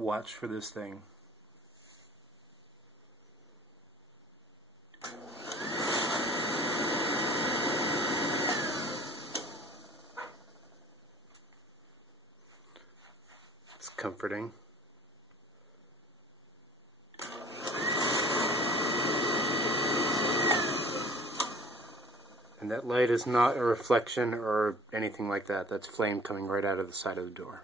watch for this thing. It's comforting. And that light is not a reflection or anything like that. That's flame coming right out of the side of the door.